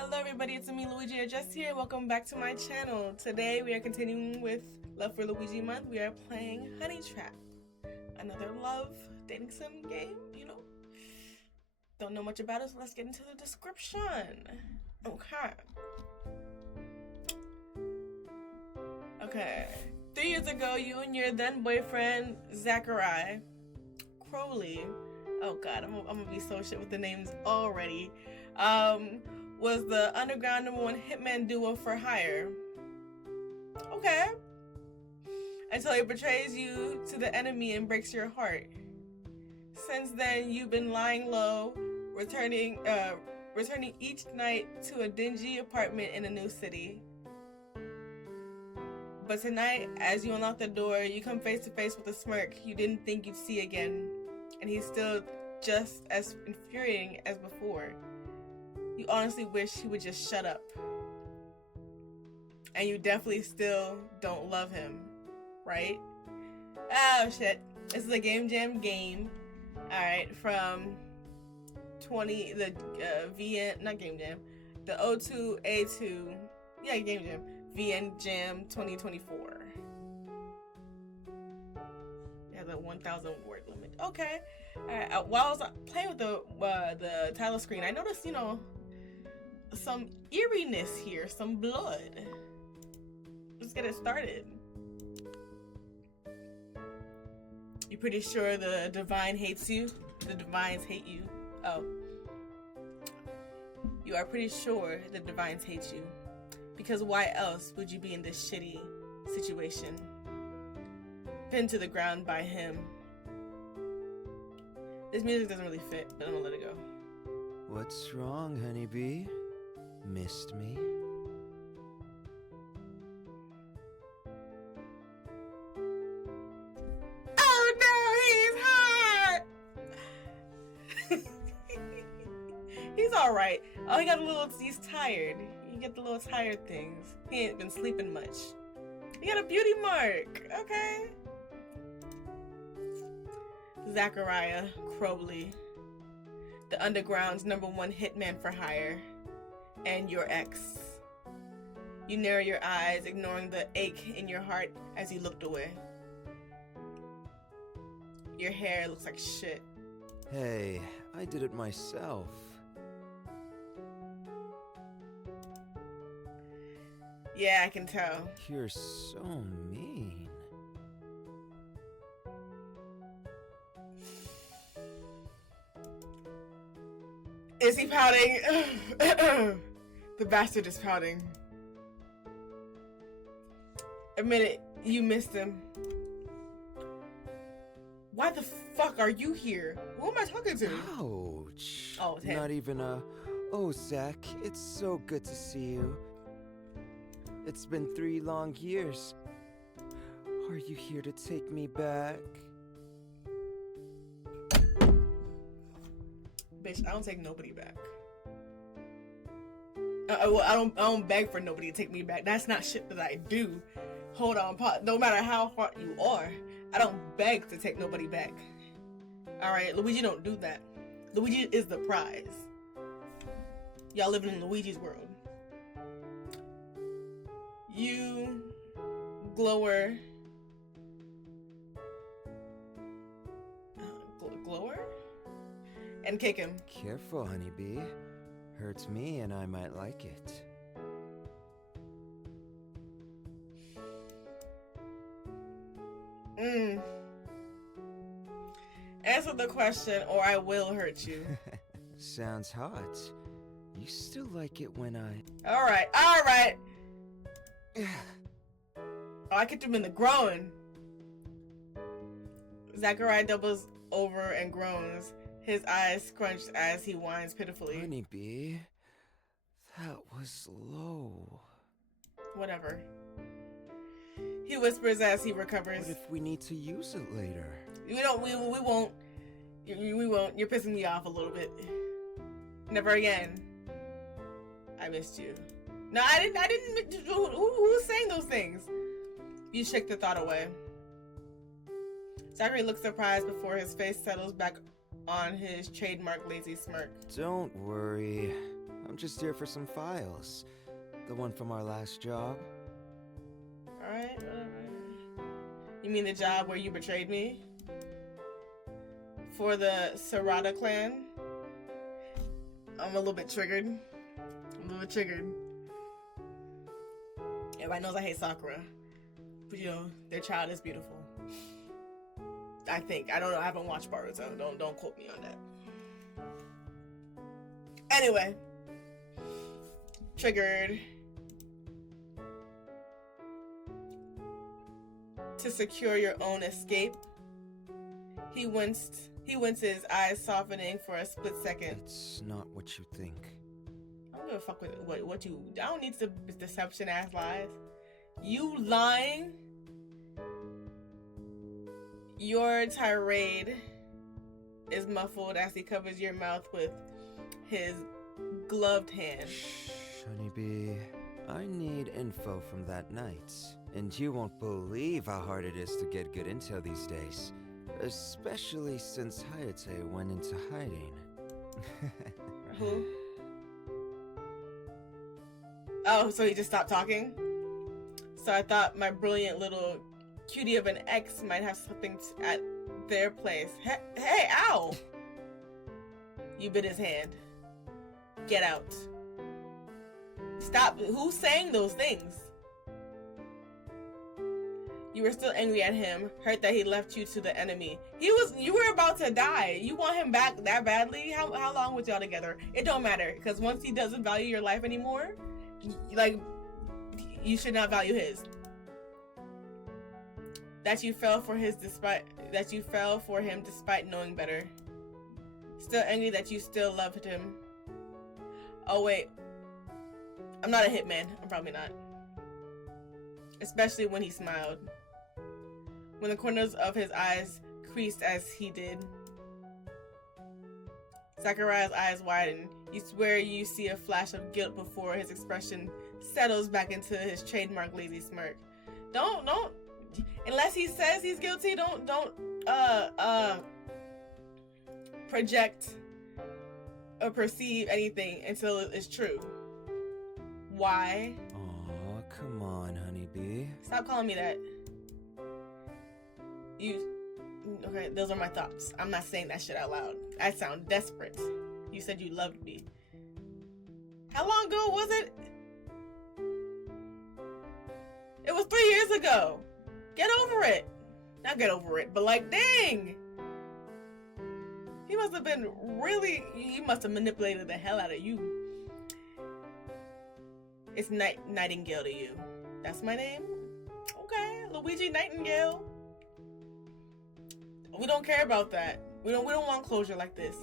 Hello everybody, it's me Luigi, just here. Welcome back to my channel. Today we are continuing with Love for Luigi month. We are playing Honey Trap. Another love dating sim game, you know. Don't know much about it, so let's get into the description. Okay. 3 years ago, you and your then boyfriend, Zachary Crowley, oh god, I'm gonna be so shit with the names already, was the underground #1 hitman duo for hire. Okay. Until he betrays you to the enemy and breaks your heart. Since then, you've been lying low, returning each night to a dingy apartment in a new city. But tonight, as you unlock the door, you come face to face with a smirk you didn't think you'd see again. And he's still just as infuriating as before. You honestly wish he would just shut up. And you definitely still don't love him, right? Oh shit. This is a Game Jam game. Alright, from the O2A2, yeah, Game Jam, VN Jam 2024. Yeah, the 1,000 word limit. Okay. Alright, while I was playing with the title screen, I noticed, you know, some eeriness here, some blood. Let's get it started. You pretty sure the divine hates you? The divines hate you? Oh. You are pretty sure the divines hate you. Because why else would you be in this shitty situation? Pinned to the ground by him. This music doesn't really fit, but I'm gonna let it go. What's wrong, honeybee? Missed me? Oh no, he's hot! He's alright. Oh, he's tired. You get the little tired things. He ain't been sleeping much. He got a beauty mark. Okay. Zachariah Crowley, the underground's #1 hitman for hire, and your ex. You narrow your eyes, ignoring the ache in your heart as he looked away. Your hair looks like shit. Hey, I did it myself. Yeah, I can tell. You're so mean. Is he pouting? The bastard is pouting. Admit it, you missed him. Why the fuck are you here? Who am I talking to? Ouch. Oh, it's him. Not even a, oh, Zach, it's so good to see you. It's been 3 long years. Are you here to take me back? Bitch, I don't take nobody back. I don't beg for nobody to take me back. That's not shit that I do. Hold on, no matter how hard you are, I don't beg to take nobody back. Alright, Luigi don't do that. Luigi is the prize. Y'all living in Luigi's world. You glower. Glower? And kick him. Careful, honeybee. Hurts me and I might like it. Answer the question or I will hurt you. Sounds hot. You still like it when I... Alright. Oh, I kicked him in the groin. Zachariah doubles over and groans, his eyes scrunched as he whines pitifully. Honeybee, that was low. Whatever. He whispers as he recovers. What if we need to use it later? We won't. We won't. You're pissing me off a little bit. Never again. I missed you. No, I didn't. Who's saying those things? You shake the thought away. Zachary looks surprised before his face settles back on his trademark lazy smirk. Don't worry. I'm just here for some files. The one from our last job. Alright. You mean the job where you betrayed me? For the Sarada clan? I'm a little bit triggered. Everybody knows I hate Sakura. But you know, their child is beautiful. I think. I don't know. I haven't watched Boruto. Don't quote me on that. Anyway. Triggered. To secure your own escape. He winces, eyes softening for a split second. It's not what you think. I don't give a fuck with what you. I don't need the deception ass lies. You lying. Your tirade is muffled as he covers your mouth with his gloved hand. Shh, honeybee. I need info from that night. And you won't believe how hard it is to get good intel these days. Especially since Hayate went into hiding. Who? Oh, so he just stopped talking? So I thought my brilliant little cutie of an ex might have something at their place. Hey, ow! You bit his hand. Get out. Stop. Who's saying those things? You were still angry at him, hurt that he left you to the enemy. You were about to die. You want him back that badly? How long was y'all together? It don't matter, because once he doesn't value your life anymore, like, you should not value his. That you fell for him despite knowing better. Still angry that you still loved him. Oh wait. I'm not a hitman. I'm probably not. Especially when he smiled. When the corners of his eyes creased as he did. Sakurai's eyes widen. You swear you see a flash of guilt before his expression settles back into his trademark lazy smirk. Don't unless he says he's guilty, don't project or perceive anything until it's true. Why? Aw, come on, honeybee. Stop calling me that. Okay, those are my thoughts. I'm not saying that shit out loud. I sound desperate. You said you loved me. How long ago was it? It was 3 years ago. Get over it. Not get over it, but like, dang. He must have been really, he must have manipulated the hell out of you. It's Nightingale to you. That's my name? Okay, Luigi Nightingale. We don't care about that. We don't want closure like this.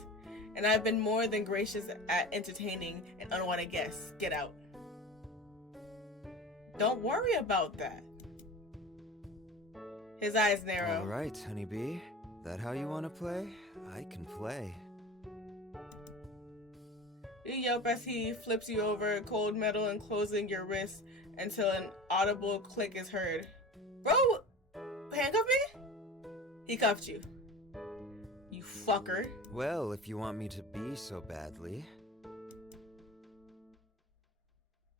And I've been more than gracious at entertaining an unwanted guest. Get out. Don't worry about that. His eyes narrow. All right, honeybee. That how you want to play? I can play. You yelp as he flips you over, cold metal enclosing your wrist until an audible click is heard. Bro, handcuff me? He cuffed you. You fucker. Well, if you want me to be so badly.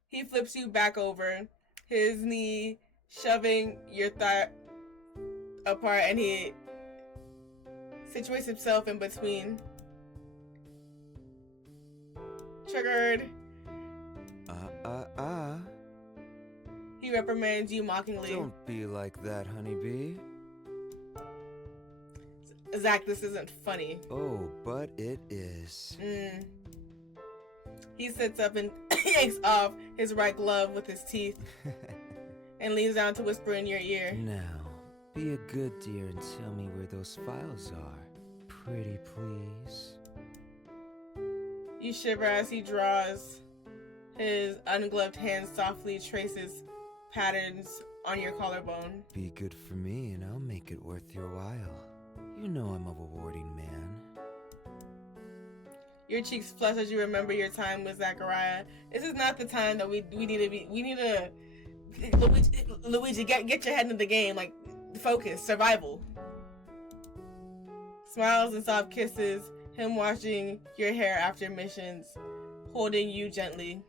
He flips you back over, his knee shoving your thigh apart, and he situates himself in between. Triggered. He reprimands you mockingly. Don't be like that, honeybee. Zach, this isn't funny. Oh, but it is. He sits up and yanks off his right glove with his teeth and leans down to whisper in your ear. Now, be a good dear and tell me where those files are. Pretty please. You shiver as he draws. His ungloved hand softly traces patterns on your collarbone. Be good for me and I'll make it worth your while. You know I'm a rewarding man. Your cheeks flush as you remember your time with Zachariah. This is not the time that we need to Luigi, get your head in the game, like focus, survival. Smiles and soft kisses, him washing your hair after missions, holding you gently,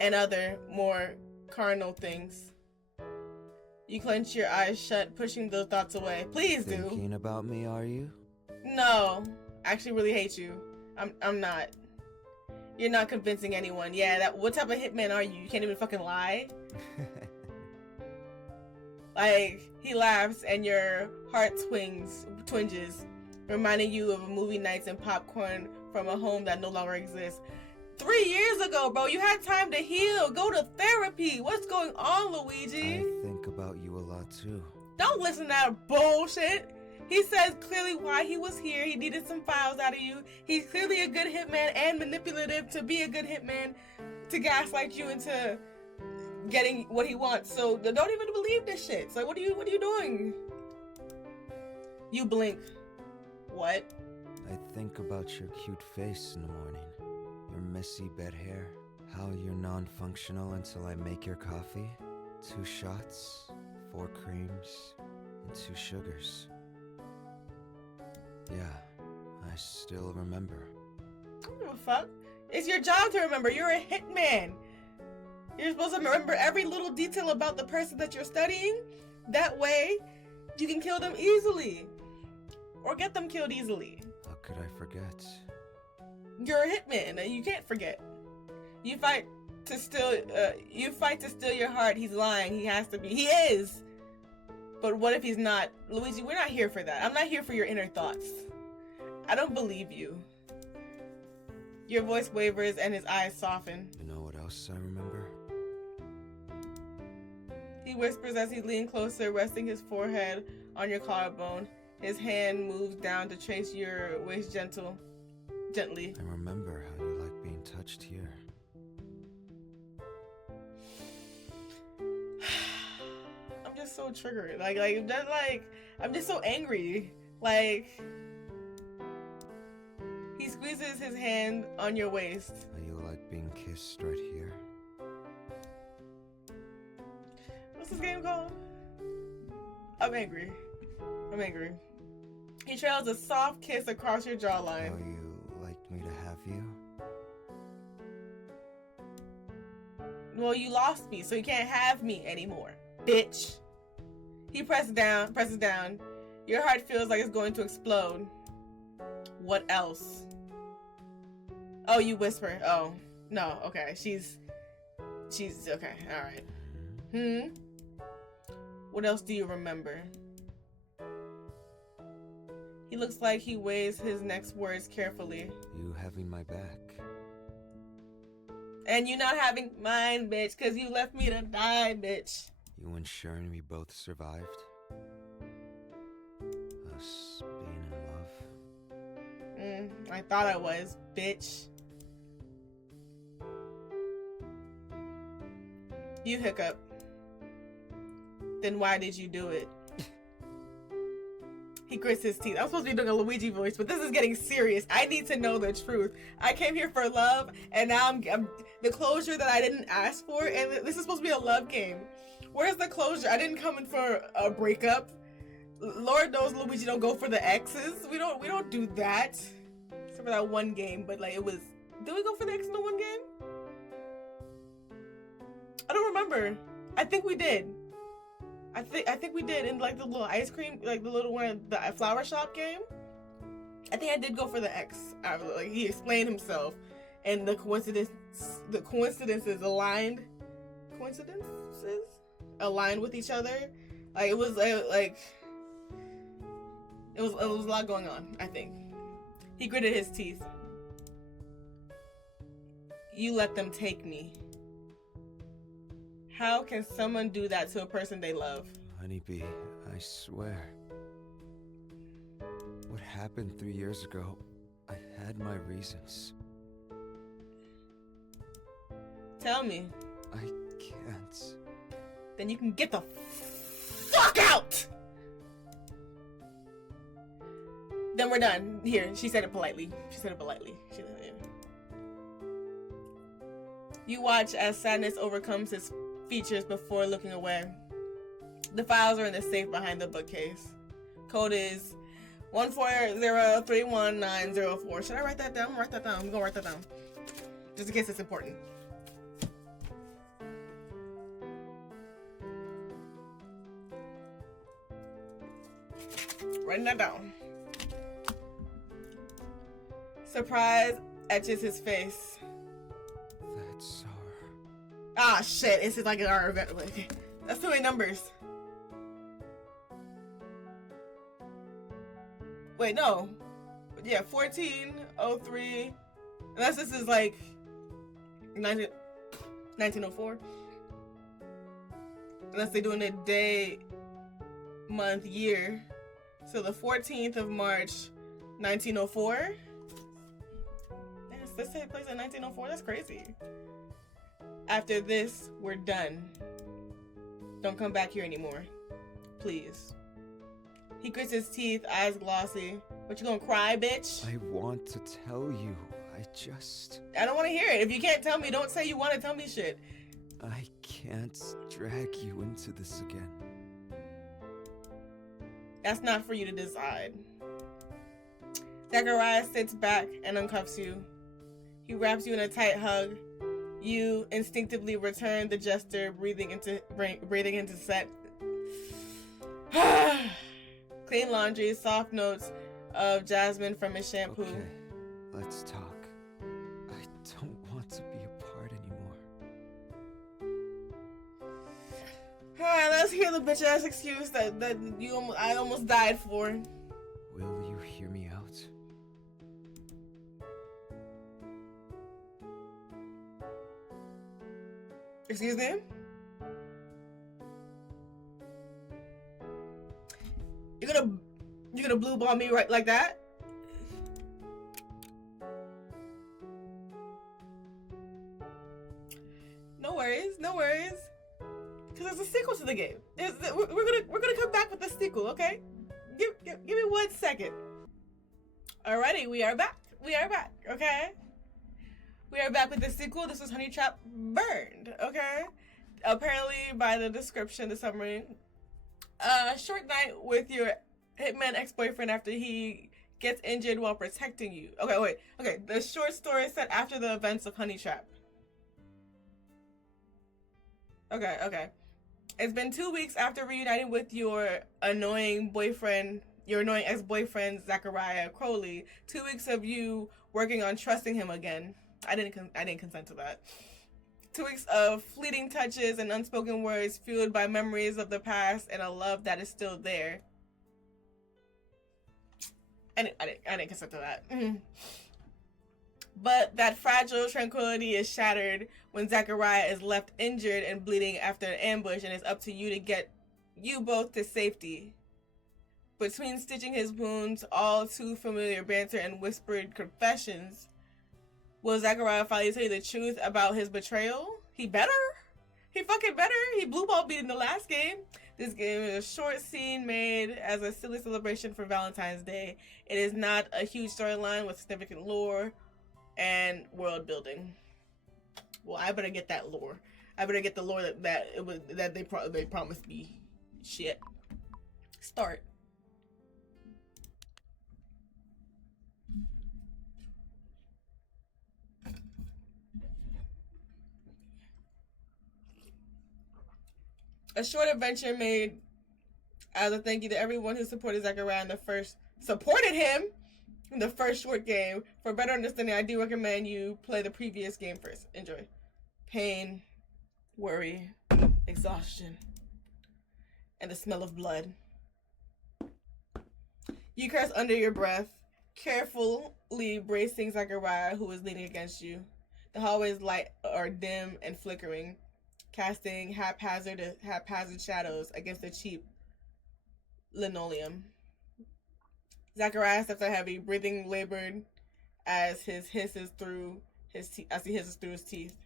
and other, more carnal things. You clench your eyes shut, pushing those thoughts away. Please do. Thinking about me, are you? No. I actually really hate you. I'm not. You're not convincing anyone. Yeah, what type of hitman are you? You can't even fucking lie? Like, he laughs and your heart twinges, reminding you of movie nights and popcorn from a home that no longer exists. 3 years ago, bro, you had time to heal. Go to therapy. What's going on, Luigi? I think about you a lot too. Don't listen to that bullshit. He says clearly why he was here. He needed some files out of you. He's clearly a good hitman and manipulative to be a good hitman, to gaslight you into getting what he wants. So don't even believe this shit. It's like, what are you doing? You blink. What? I think about your cute face in the morning, your messy bed hair, how you're non-functional until I make your coffee. 2 shots, 4 creams, and 2 sugars. Yeah, I still remember. I don't give a fuck. It's your job to remember. You're a hitman. You're supposed to remember every little detail about the person that you're studying. That way, you can kill them easily. Or get them killed easily. How could I forget? You're a hitman, and you can't forget. You fight to steal your heart. He's lying. He has to be. He is. But what if he's not? Luigi, we're not here for that. I'm not here for your inner thoughts. I don't believe you. Your voice wavers and his eyes soften. You know what else I remember? He whispers as he leans closer, resting his forehead on your collarbone. His hand moves down to trace your waist gently. I remember how you like being touched here. I'm just so triggered. I'm just so angry. Like, he squeezes his hand on your waist. How you like being kissed right here. What's this game called? I'm angry. He trails a soft kiss across your jawline. How you like me to have you. Well, you lost me, so you can't have me anymore, bitch. He presses down. Your heart feels like it's going to explode. What else? Oh, you whisper. Oh, no, okay. She's okay, alright. What else do you remember? He looks like he weighs his next words carefully. You having my back. And you not having mine, bitch, because you left me to die, bitch. You ensuring we both survived. Us being in love. I thought I was, bitch. You hiccup. Then why did you do it? He grits his teeth. I'm supposed to be doing a Luigi voice, but this is getting serious. I need to know the truth. I came here for love, and now I'm the closure that I didn't ask for, and this is supposed to be a love game. Where's the closure? I didn't come in for a breakup. Lord knows Luigi don't go for the exes. We don't do that. Except for that one game, but like it was. Did we go for the X in the one game? I don't remember. I think we did. I think we did in like the little ice cream, like the little one, the flower shop game. I think I did go for the X. Like he explained himself, and the coincidences aligned. Coincidences aligned with each other. Like it was like it was a lot going on. I think he gritted his teeth. You let them take me. How can someone do that to a person they love? Honeybee, I swear. What happened 3 years ago, I had my reasons. Tell me. I can't. Then you can get the fuck out! Then we're done. Here, she said it politely. She said it. You watch as sadness overcomes his features before looking away. The files are in the safe behind the bookcase. Code is 140319904. Should I write that down? I'm gonna write that down. just in case it's important. Writing that down. Surprise etches his face. That's our... Ah, shit. It's like our event. That's too many numbers. Wait, no. Yeah, 1403. Unless this is like 1904. Unless they're doing a day, month, year. So the 14th of March, 1904. Yes, this takes place in 1904. That's crazy. After this, we're done. Don't come back here anymore. Please. He grits his teeth, eyes glossy. What, you gonna cry, bitch? I want to tell you. I don't want to hear it. If you can't tell me, don't say you want to tell me shit. I can't drag you into this again. That's not for you to decide. Zachariah sits back and uncuffs you. He wraps you in a tight hug. You instinctively return the gesture, breathing into set. Clean laundry, soft notes of jasmine from his shampoo. Okay, let's talk. I don't want to be apart anymore. Alright, let's hear the bitch ass excuse that I almost died for. Will you hear me out? Excuse me? You're gonna blue ball me right like that? No worries, no worries. Cause there's a sequel to the game. We're gonna come back with the sequel, okay? Give me 1 second. Alrighty, we are back. We are back, okay? We are back with the sequel. This was Honey Trap Burned, okay? Apparently, by the description, the summary, short night with your hitman ex-boyfriend after he gets injured while protecting you. Okay, wait. Okay, the short story is set after the events of Honey Trap. Okay. It's been 2 weeks after reuniting with your annoying ex-boyfriend, Zachariah Crowley. 2 weeks of you working on trusting him again. I didn't consent to that. 2 weeks of fleeting touches and unspoken words fueled by memories of the past and a love that is still there. I didn't consent to that. But that fragile tranquility is shattered when Zachariah is left injured and bleeding after an ambush, and it's up to you to get you both to safety. Between stitching his wounds, all too familiar banter, and whispered confessions, will Zachariah finally tell you the truth about his betrayal? He better. He fucking better. He blue ball beat in the last game. This game is a short scene made as a silly celebration for Valentine's Day. It is not a huge storyline with significant lore and world building. Well, I better get that lore. I better get the lore that they promised me. Shit. Start. A short adventure made as a thank you to everyone who supported Zachariah in the first short game. For better understanding, I do recommend you play the previous game first. Enjoy. Pain, worry, exhaustion, and the smell of blood. You curse under your breath, carefully bracing Zachariah, who is leaning against you. The hallway's light are dim and flickering, casting haphazard shadows against the cheap linoleum. Zachariah steps are heavy, breathing labored as he hisses through his teeth.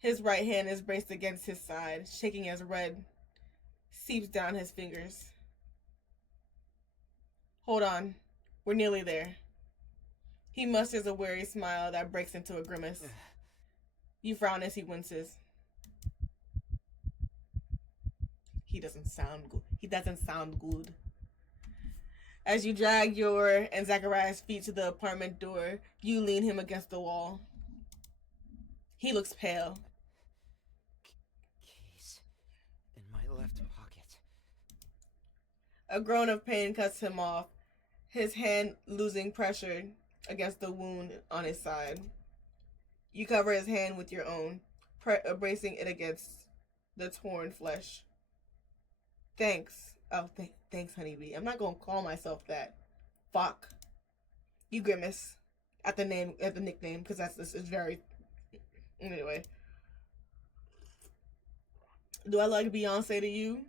His right hand is braced against his side, shaking as red seeps down his fingers. Hold on, we're nearly there. He musters a weary smile that breaks into a grimace. You frown as he winces. He doesn't sound good. As you drag your and Zachariah's feet to the apartment door, you lean him against the wall. He looks pale. Keys in my left pocket. A groan of pain cuts him off, his hand losing pressure against the wound on his side. You cover his hand with your own, bracing it against the torn flesh. Thanks. Oh, thanks, honeybee. I'm not gonna call myself that. Fuck. You grimace at the nickname, because it's very. Anyway, do I like Beyonce to you?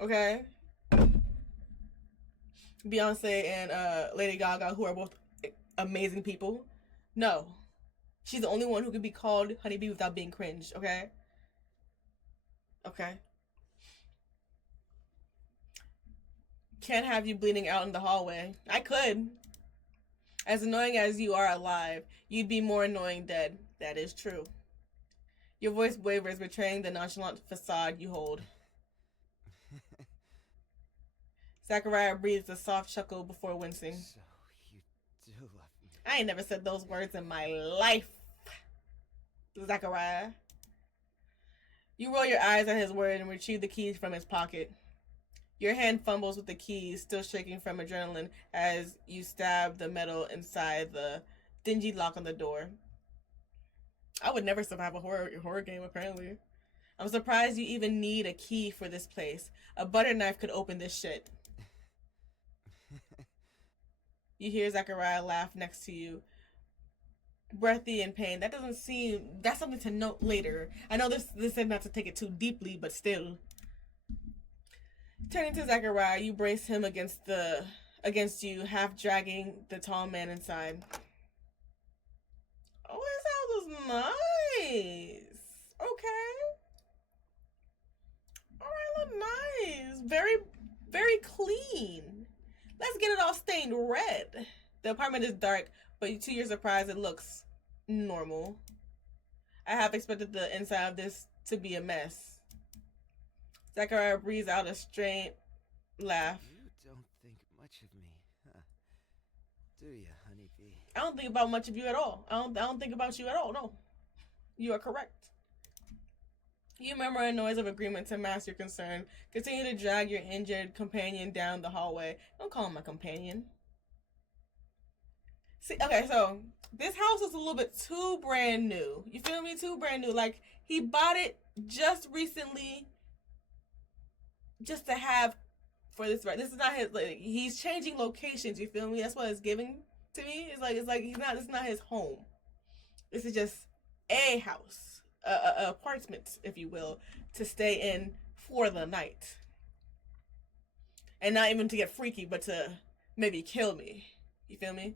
Okay. Beyonce and Lady Gaga, who are both amazing people. No, she's the only one who can be called honeybee without being cringe. Okay. Okay. Can't have you bleeding out in the hallway. I could. As annoying as you are alive, you'd be more annoying dead. That is true. Your voice wavers, betraying the nonchalant facade you hold. Zachariah breathes a soft chuckle before wincing. So, you do love me. I ain't never said those words in my life, Zachariah. You roll your eyes at his word and retrieve the keys from his pocket. Your hand fumbles with the keys, still shaking from adrenaline, as you stab the metal inside the dingy lock on the door. I would never survive a horror game, apparently. I'm surprised you even need a key for this place. A butter knife could open this shit. You hear Zachariah laugh next to you, breathy in pain. That doesn't seem... That's something to note later. I know this said not to take it too deeply, but still. Turning to Zachariah, you brace him against you, half dragging the tall man inside. Oh, his house is nice. Okay. Alright, look nice. Very, very clean. Let's get it all stained red. The apartment is dark, but to your surprise, it looks normal. I half expected the inside of this to be a mess. Zachariah breathes out a strained laugh. You don't think much of me, huh? Do you, honeybee? I don't think about much of you at all. I don't think about you at all, no. You are correct. You murmur a noise of agreement to mask your concern. Continue to drag your injured companion down the hallway. Don't call him my companion. See, okay, so this house is a little bit too brand new. You feel me? Too brand new. Like, he bought it just recently just to have for this, right? This is not his, like, he's changing locations, you feel me? That's what it's giving to me. It's like it's not his home. This is just a house, a apartment, if you will, to stay in for the night. And not even to get freaky, but to maybe kill me. You feel me?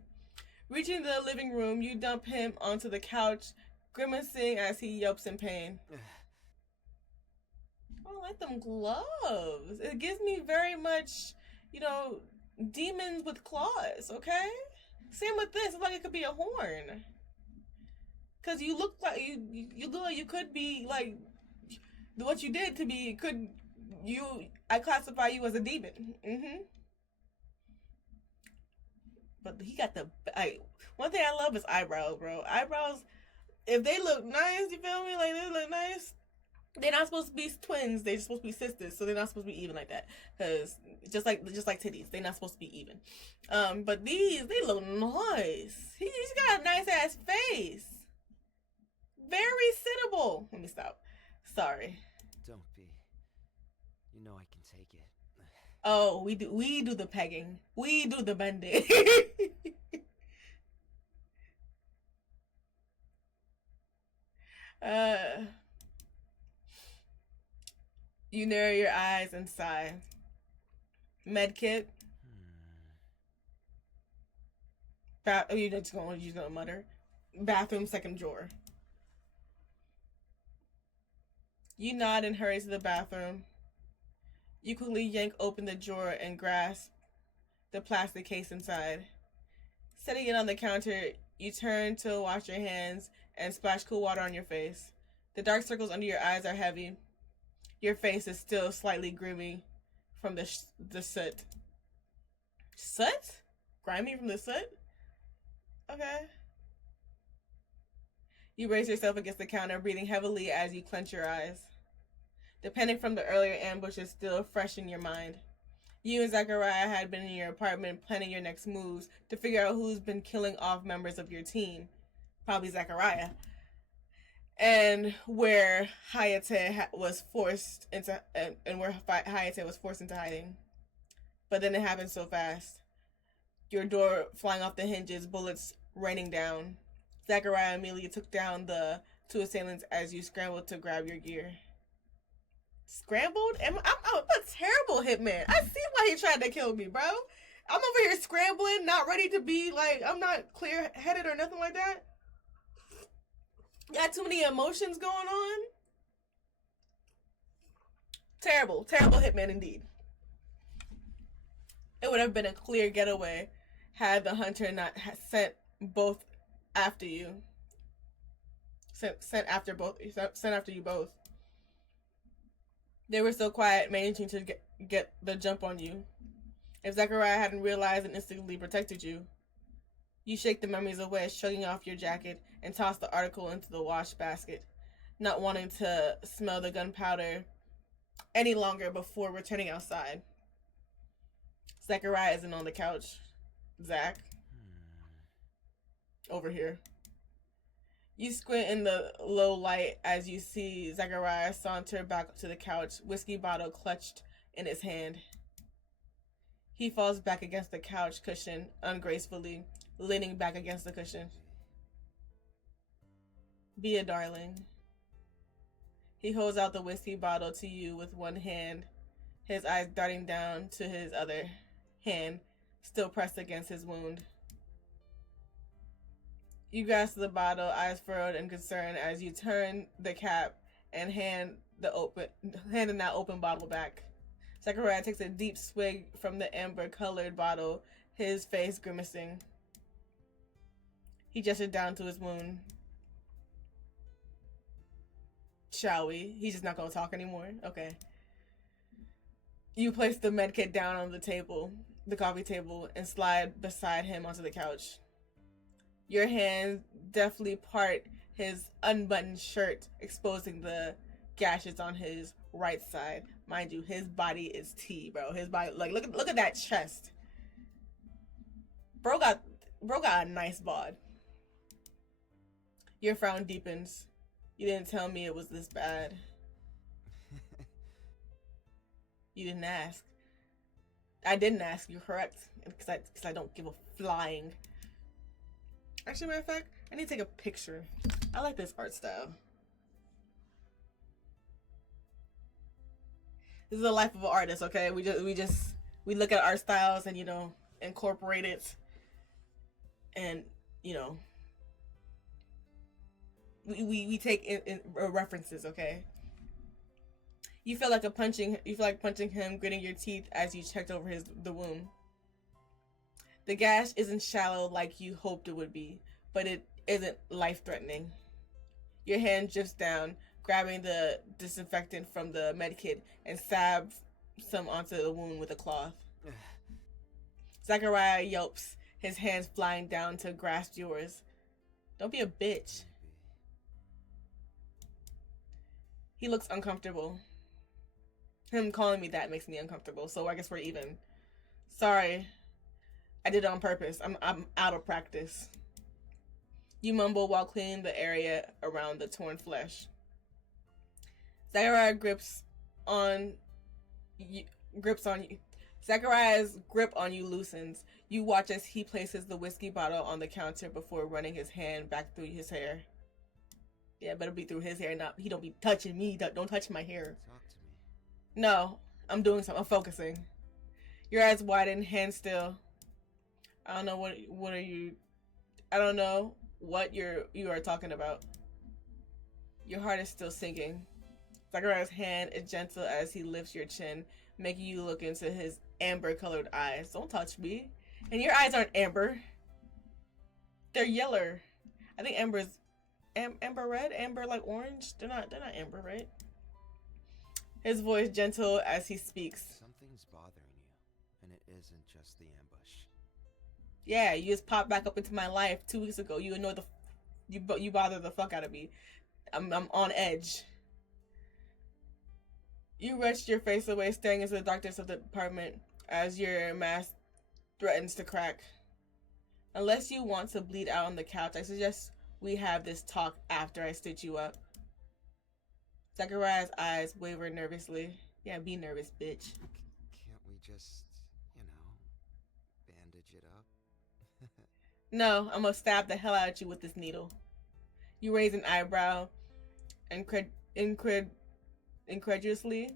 Reaching the living room, you dump him onto the couch, grimacing as he yelps in pain. I like them gloves. It gives me very much, demons with claws, okay? Same with this. It's like it could be a horn. Cause you look like you look like you could be like what you did to be I classify you as a demon. But he got one thing I love is eyebrows, bro. Eyebrows, if they look nice, you feel me? Like they look nice. They're not supposed to be twins. They're supposed to be sisters, so they're not supposed to be even like that. Cause just like titties, they're not supposed to be even. But these, they look nice. He's got a nice ass face. Very sittable. Let me stop. Sorry. Don't be. You know I can take it. Oh, we do the pegging. We do the bending. You narrow your eyes and sigh. Medkit. You're just gonna mutter. Bathroom, second drawer. You nod and hurry to the bathroom. You quickly yank open the drawer and grasp the plastic case inside. Setting it on the counter, you turn to wash your hands and splash cool water on your face. The dark circles under your eyes are heavy. Your face is still slightly grimy from the soot. Soot? Grimy from the soot? Okay. You brace yourself against the counter, breathing heavily as you clench your eyes. The panic from the earlier ambush is still fresh in your mind. You and Zachariah had been in your apartment planning your next moves to figure out who's been killing off members of your team. Probably Zachariah. And where Hayate was forced into hiding. But then it happened so fast. Your door flying off the hinges, bullets raining down. Zachariah immediately took down the two assailants as you scrambled to grab your gear. Scrambled? I'm a terrible hitman. I see why he tried to kill me, bro. I'm over here scrambling, not ready to be like, I'm not clear-headed or nothing like that. Got too many emotions going on. Terrible hitman indeed. It would have been a clear getaway had the hunter not sent both after you. Sent after you both. They were so quiet, managing to get the jump on you. If Zachariah hadn't realized and instantly protected you. You shake the memories away, shrugging off your jacket, and toss the article into the wash basket, not wanting to smell the gunpowder any longer before returning outside. Zachariah isn't on the couch. Zach. Over here. You squint in the low light as you see Zachariah saunter back to the couch, whiskey bottle clutched in his hand. He falls back against the couch cushion ungracefully, leaning back against the cushion. Be a darling. He holds out the whiskey bottle to you with one hand, his eyes darting down to his other hand, still pressed against his wound. You grasp the bottle, eyes furrowed in concern as you turn the cap and hand the now open bottle back. Zachariah takes a deep swig from the amber-colored bottle, his face grimacing. He gestured down to his wound. Shall we? He's just not going to talk anymore? Okay. You place the medkit down on the table, the coffee table, and slide beside him onto the couch. Your hands deftly part his unbuttoned shirt, exposing the gashes on his right side. Mind you, his body is T, bro. His body, like, look at that chest. Bro got a nice bod. Your frown deepens. You didn't tell me it was this bad. You didn't ask. I didn't ask. You're correct, because I don't give a flying. Actually, matter of fact, I need to take a picture. I like this art style. This is the life of an artist, okay? We look at art styles and, you know, incorporate it, and, you know, we take in references, okay? You feel like punching him, gritting your teeth as you checked over the wound. The gash isn't shallow like you hoped it would be, but it isn't life-threatening. Your hand drifts down, grabbing the disinfectant from the medkit and stabs some onto the wound with a cloth. Zachariah yelps, his hands flying down to grasp yours. Don't be a bitch. He looks uncomfortable. Him calling me that makes me uncomfortable, so I guess we're even. Sorry. I did it on purpose. I'm out of practice. You mumble while cleaning the area around the torn flesh. Zachariah grips on you. Zachariah's grip on you loosens. You watch as he places the whiskey bottle on the counter before running his hand back through his hair. Yeah, better be through his hair. Not he don't be touching me. Don't touch my hair. Talk to me. No, I'm doing something. I'm focusing. Your eyes widen, hands still. I don't know what are you. I don't know what you are talking about. Your heart is still sinking. Zachariah's hand is gentle as he lifts your chin, making you look into his amber-colored eyes. Don't touch me. And your eyes aren't amber. They're yellow. I think amber is amber red, amber like orange. They're not amber, right? His voice gentle as he speaks. Something's bothering you, and it isn't just the ambush. Yeah, you just popped back up into my life 2 weeks ago. You annoyed the you bother the fuck out of me. I'm on edge. You wrenched your face away, staring into the darkness of the apartment as your mask threatens to crack. Unless you want to bleed out on the couch, I suggest we have this talk after I stitch you up. Zachariah's eyes wavered nervously. Yeah, be nervous, bitch. Can't we just, bandage it up? No, I'm gonna stab the hell out of you with this needle. You raise an eyebrow, incredulously.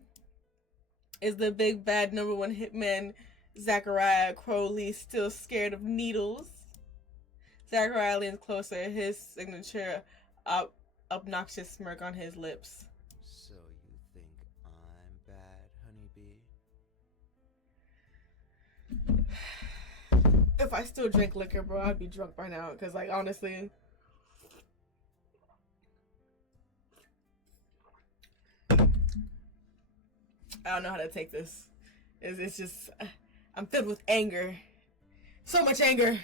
Is the big bad number one hitman Zachariah Crowley still scared of needles? Zachariah leans closer, his signature obnoxious smirk on his lips. So you think I'm bad, honeybee? If I still drink liquor, bro, I'd be drunk by now. Because, like, honestly, I don't know how to take this. It's just, I'm filled with anger. So much anger.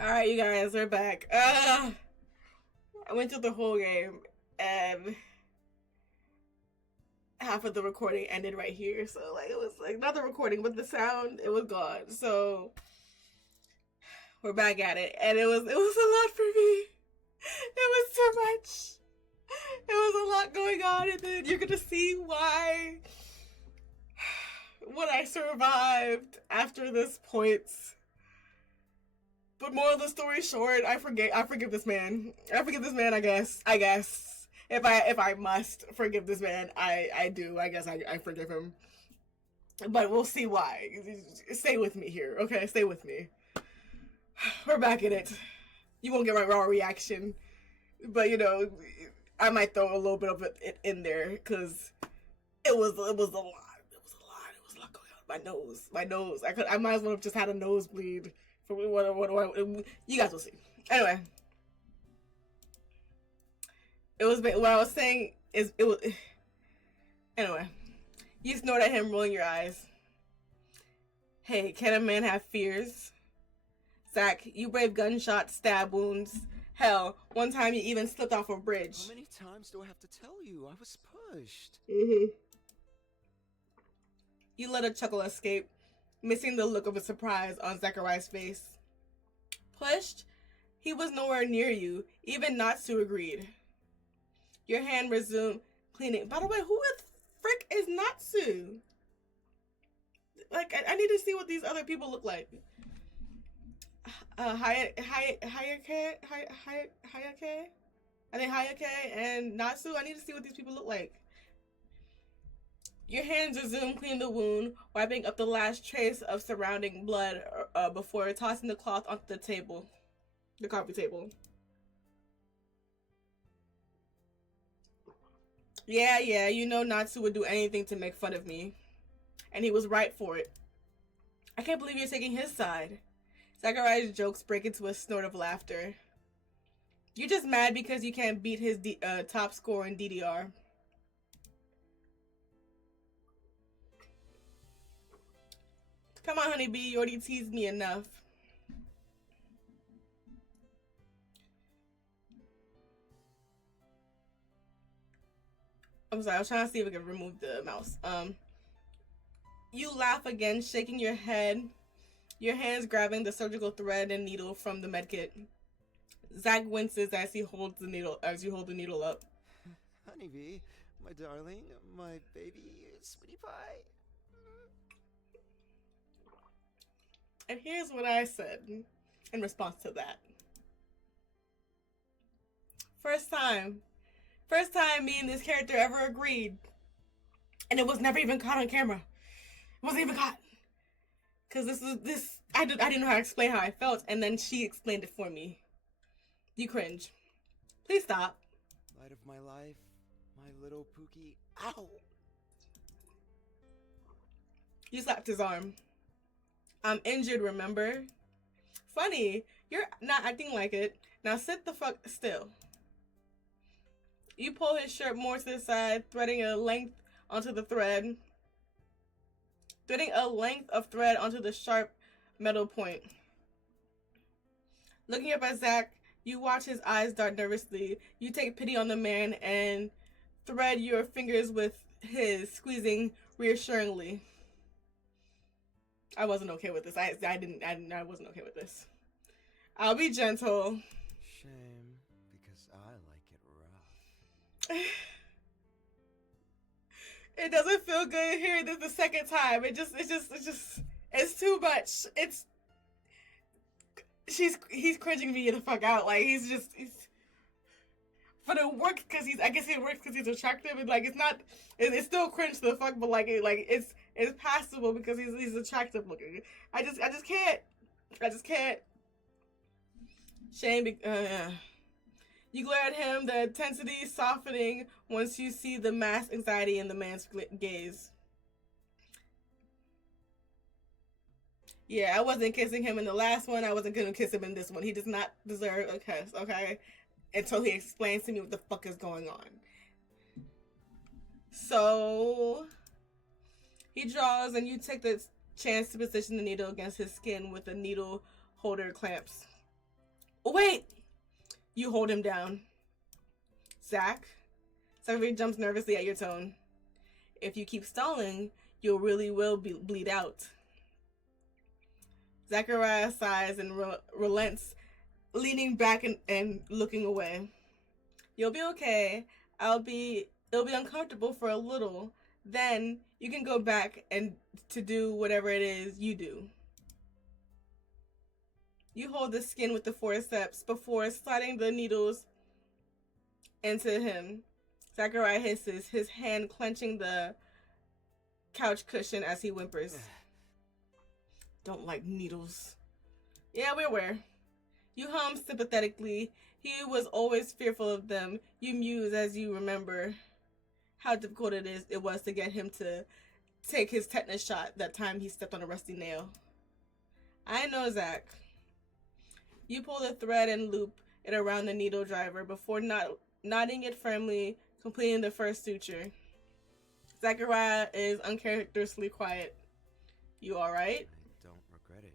Alright, you guys, we're back. I went through the whole game, and half of the recording ended right here. So, like, it was, like, not the recording, but the sound, it was gone. So, we're back at it, and it was a lot for me. It was too much. It was a lot going on, and then you're gonna see why what I survived after this point. But moral of the story short, I forgive this man. I forgive this man, I guess. If I must forgive this man, I do. I guess I forgive him. But we'll see why. Stay with me here, okay? Stay with me. We're back in it. You won't get my raw reaction. But, I might throw a little bit of it in there, because it was a lot. It was a lot going on. My nose. I might as well have just had a nosebleed. You guys will see. Anyway, what I was saying is anyway, you snort at him, rolling your eyes. Hey, can a man have fears? Zach, you brave gunshots, stab wounds. Hell, one time you even slipped off a bridge. How many times do I have to tell you? I was pushed. You let a chuckle escape, missing the look of a surprise on Zachariah's face. Pushed? He was nowhere near you. Even Natsu agreed. Your hand resumed cleaning. By the way, who the frick is Natsu? Like, I need to see what these other people look like. Hayake? I think Hayake and Natsu. I need to see what these people look like. Your hands resume cleaning the wound, wiping up the last trace of surrounding blood before tossing the cloth onto the table, the coffee table. Yeah, Natsu would do anything to make fun of me. And he was right for it. I can't believe you're taking his side. Zachariah's jokes break into a snort of laughter. You're just mad because you can't beat his top score in DDR. Come on, honeybee, you already teased me enough. I'm sorry, I was trying to see if I could remove the mouse. You laugh again, shaking your head, your hands grabbing the surgical thread and needle from the medkit. Zach winces as you hold the needle up. Honeybee, my darling, my baby, sweetie pie. And here's what I said in response to that. First time me and this character ever agreed. And it was never even caught on camera. It wasn't even caught. Because I didn't know how to explain how I felt, and then she explained it for me. You cringe. Please stop. Light of my life, my little Pookie. Ow! You slapped his arm. I'm injured, remember? Funny, you're not acting like it. Now sit the fuck still. You pull his shirt more to the side, threading a length onto the thread. Threading a length of thread onto the sharp metal point. Looking up at Zach, You watch his eyes dart nervously. You take pity on the man and thread your fingers with his, squeezing reassuringly. I wasn't okay with this. I wasn't okay with this. I'll be gentle. Shame, because I like it rough. It doesn't feel good hearing this the second time. It's too much. He's cringing me the fuck out. Like he's but it works because I guess it works because he's attractive and like it's still cringe the fuck, but like it's passable because he's attractive looking. I just can't. Shame. You glare at him, the intensity softening once you see the masked anxiety in the man's gaze. Yeah, I wasn't kissing him in the last one. I wasn't gonna kiss him in this one. He does not deserve a kiss, okay? Until he explains to me what the fuck is going on. So, he draws and you take the chance to position the needle against his skin with the needle holder clamps. Wait! You hold him down. Zach? Zachary jumps nervously at your tone. If you keep stalling, you really will bleed out. Zachariah sighs and relents, leaning back and looking away. You'll be okay. It'll be uncomfortable for a little. Then you can go back and to do whatever it is you do. You hold the skin with the forceps before sliding the needles into him. Zachariah hisses, his hand clenching the couch cushion as he whimpers. Don't like needles. Yeah, we're aware. You hum sympathetically. He was always fearful of them. You muse as you remember how difficult it was to get him to take his tetanus shot that time he stepped on a rusty nail. I know, Zach. You pull the thread and loop it around the needle driver before knotting it firmly, completing the first suture. Zachariah is uncharacteristically quiet. You alright? I don't regret it,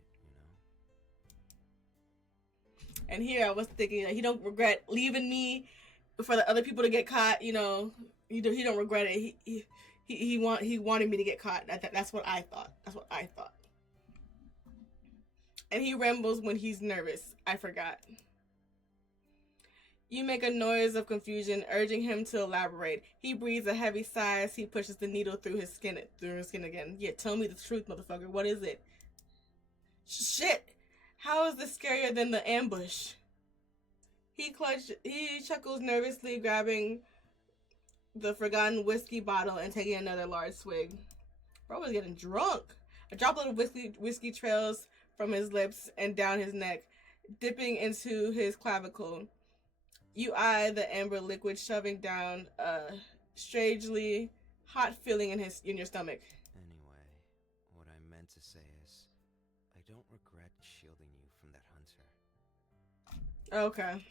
And here I was thinking that he don't regret leaving me for the other people to get caught. He don't regret it. He wanted me to get caught. That's what I thought. And he rambles when he's nervous. I forgot. You make a noise of confusion, urging him to elaborate. He breathes a heavy sigh as he pushes the needle through his skin again. Yeah, tell me the truth, motherfucker. What is it? Shit! How is this scarier than the ambush? He chuckles nervously, grabbing the forgotten whiskey bottle and taking another large swig. Bro was getting drunk. A droplet of whiskey trails from his lips and down his neck, dipping into his clavicle. You eye the amber liquid shoving down a strangely hot feeling in your stomach. Anyway, what I meant to say is, I don't regret shielding you from that hunter. Okay.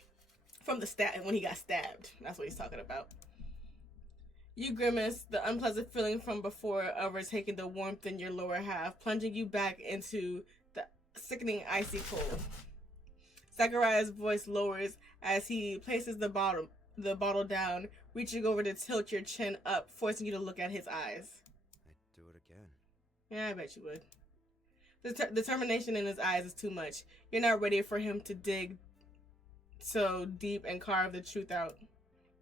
From when he got stabbed. That's what he's talking about. You grimace, the unpleasant feeling from before overtaking the warmth in your lower half, plunging you back into the sickening icy cold. Zachariah's voice lowers as he places the bottle down, reaching over to tilt your chin up, forcing you to look at his eyes. I'd do it again. Yeah, I bet you would. The determination in his eyes is too much. You're not ready for him to dig so deep and carve the truth out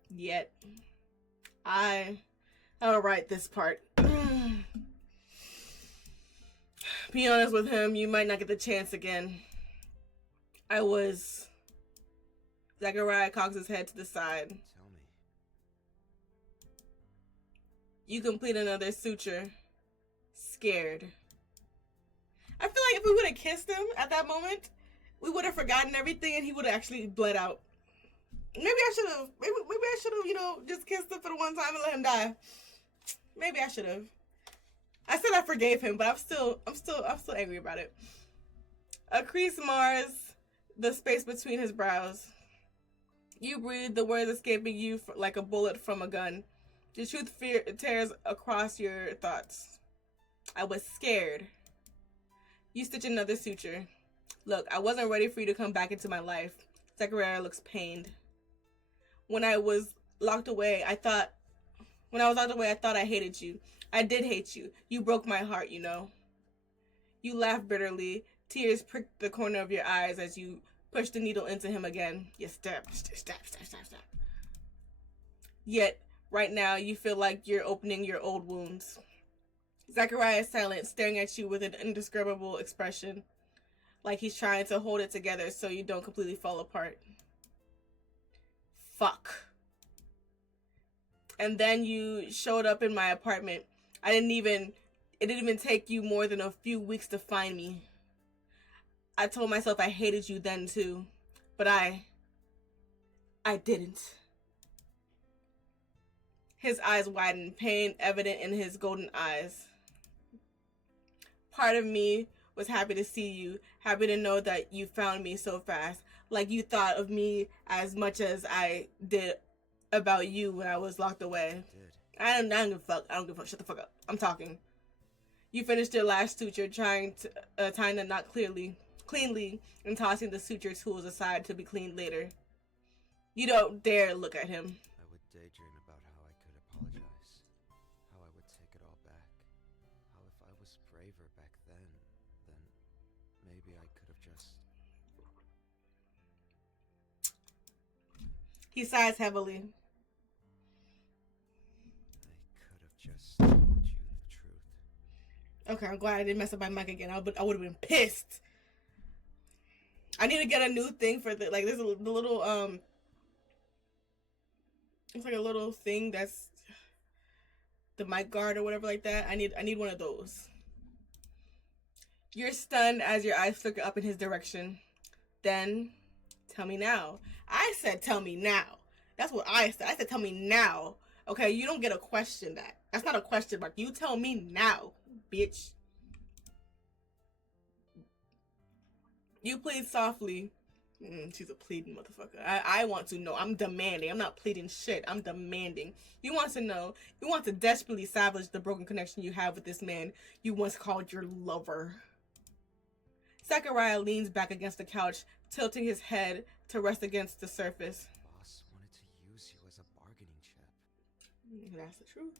yet. I'll write this part. Be honest with him, you might not get the chance again. Zachariah cocks his head to the side. Tell me. You complete another suture. Scared. I feel like if we would have kissed him at that moment, we would have forgotten everything and he would have actually bled out. Maybe I should have. Maybe I should have, just kissed him for the one time and let him die. Maybe I should have. I said I forgave him, but I'm still angry about it. A crease mars the space between his brows. You breathe, the words escaping you like a bullet from a gun. The truth tears across your thoughts. I was scared. You stitch another suture. Look, I wasn't ready for you to come back into my life. Zachariah looks pained. When I was locked away, I thought I hated you. I did hate you. You broke my heart, you know. You laughed bitterly. Tears pricked the corner of your eyes as you pushed the needle into him again. You stab. Yet, right now, you feel like you're opening your old wounds. Zachariah is silent, staring at you with an indescribable expression, like he's trying to hold it together so you don't completely fall apart. Fuck. And then you showed up in my apartment. It didn't even take you more than a few weeks to find me. I told myself I hated you then too, but I didn't. His eyes widened, pain evident in his golden eyes. Part of me was happy to see you, happy to know that you found me so fast, like you thought of me as much as I did about you when I was locked away. I don't give a fuck. Shut the fuck up. I'm talking. You finished your last suture, tying the knot cleanly, and tossing the suture tools aside to be cleaned later. You don't dare look at him. I would daydream about how I could apologize, how I would take it all back, how if I was braver back then maybe I could have just... He sighs heavily. I could have just told you the truth. Okay, I'm glad I didn't mess up my mic again. I would have been pissed. I need to get a new thing for the, like, there's the little, it's like a little thing that's the mic guard or whatever like that. I need one of those. You're stunned as your eyes flicker up in his direction. Then, tell me now. I said tell me now. That's what I said. I said tell me now. Okay, you don't get a question that. That's not a question mark. You tell me now, bitch. You plead softly. She's a pleading motherfucker. I want to know. I'm demanding. I'm not pleading shit. I'm demanding. You want to know. You want to desperately salvage the broken connection you have with this man you once called your lover. Zachariah leans back against the couch, tilting his head to rest against the surface. Boss wanted to use you as a bargaining chip. That's the truth.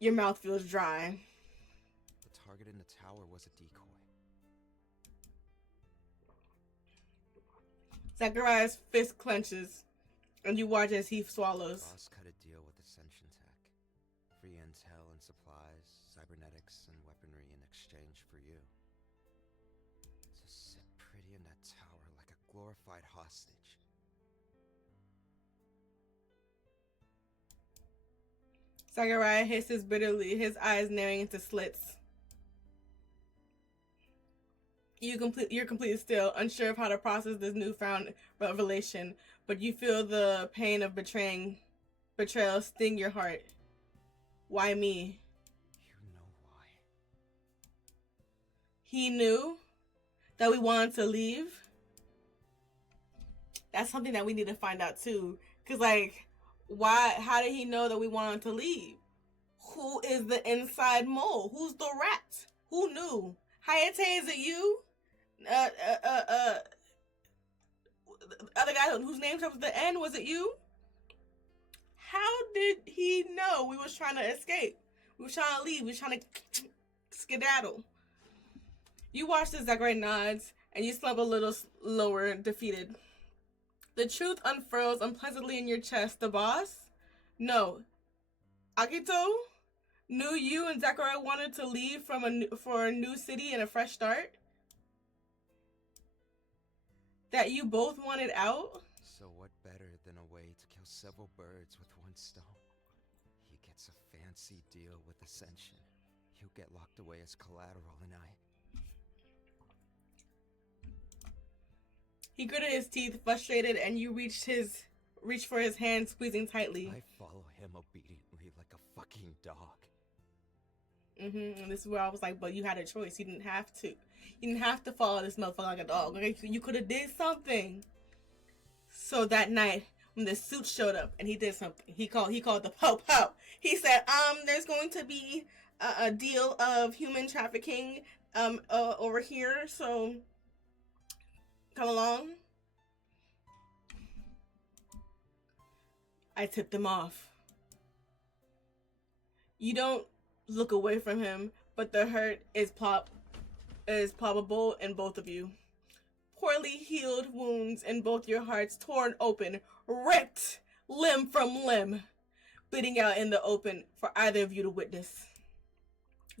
Your mouth feels dry. The target in the tower was a decoy. Zachariah's fist clenches, and you watch as he swallows. Boss cut a deal with Ascension Tech. Free intel and supplies, cybernetics and weaponry in exchange for you. To sit pretty in that tower like a glorified hostage. Zachariah hisses bitterly, his eyes narrowing into slits. You're completely still, unsure of how to process this newfound revelation, but you feel the pain of betrayal sting your heart. Why me? You know why. He knew that we wanted to leave? That's something that we need to find out too. Cause like, how did he know that we wanted to leave? Who is the inside mole? Who's the rat? Who knew? Hayate, is it you? Other guy whose name starts with the N, was it you? How did he know we was trying to escape? We was trying to leave. We was trying to skedaddle. You watch as Zachary nods, and you slump a little lower, defeated. The truth unfurls unpleasantly in your chest. The boss? No. Akito knew you and Zachary wanted to leave for a new city and a fresh start? That you both wanted out? So what better than a way to kill several birds with one stone? He gets a fancy deal with Ascension. You get locked away as collateral, and He gritted his teeth, frustrated, and you reached for his hand, squeezing tightly. I follow him obediently like a fucking dog. And this is where I was like, but you had a choice. You didn't have to. You didn't have to follow this motherfucker like a dog. Okay? You could have did something. So that night, when the suit showed up and he did something, he called the po-po. He said, there's going to be a deal of human trafficking over here, so come along. I tipped him off. You don't look away from him, but the hurt is probable in both of you. Poorly healed wounds in both your hearts, torn open, ripped limb from limb, bleeding out in the open for either of you to witness.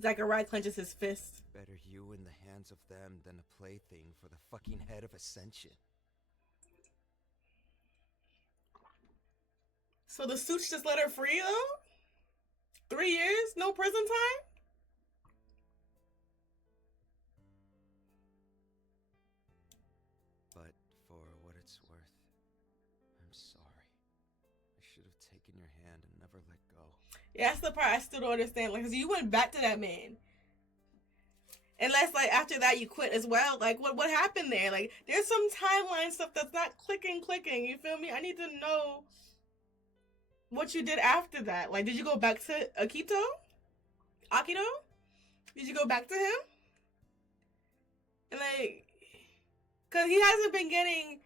Zachariah clenches his fist. Better you in the hands of them than a plaything for the fucking head of Ascension. So the suits just let her free though? 3 years? No prison time? But for what it's worth, I'm sorry. I should have taken your hand and never let go. Yeah, that's the part I still don't understand. Like, 'cause you went back to that man. Unless, like, after that you quit as well. Like, what happened there? Like, there's some timeline stuff that's not clicking. You feel me? I need to know what you did after that. Like, did you go back to Akito? Did you go back to him? And, like, because he hasn't been getting